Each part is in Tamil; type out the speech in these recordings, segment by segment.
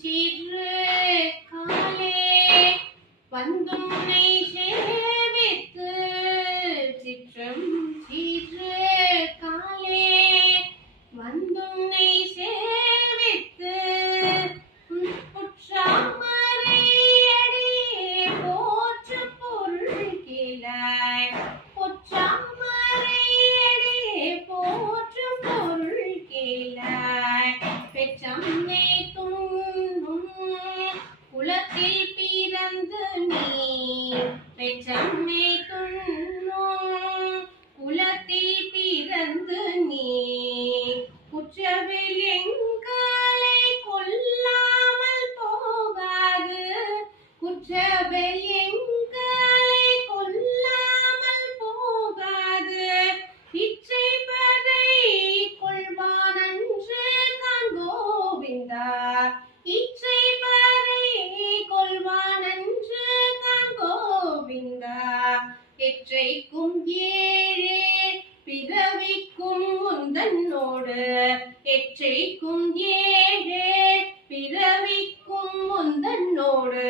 சிறு காலே வந்துன்னை சேவித்து சிற்றம் சிறு காலே வந்துன்னை சேவித்து புற்றாமரை அடியே போற்று பொருள் கேளாய் பொற்றாமரை அடியே போற்று பொருள் கேளாய் பெற்றம்மை துண்ணும் குலத்தில் பிறந்து நீ பெற்றம்மை துண்ணும் குலத்தில் பிறந்து நீ குற்றவில் எங்காலை கொல்லாமல் போகாது குற்றவில் எங்காலை கொல்லாமல் போகாது இச்சை பதை கொள்வான் அன்று காண் கோவிந்தா இச்சை பதை கொள்வான் அன்று காண் கோவிந்தா எற்றைக்கும் ஏழே பிறவிக்கும் முந்தன்னோடு எற்றைக்கும் ஏழே பிறவிக்கும் முந்தன்னோடு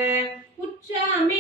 உற்றாமே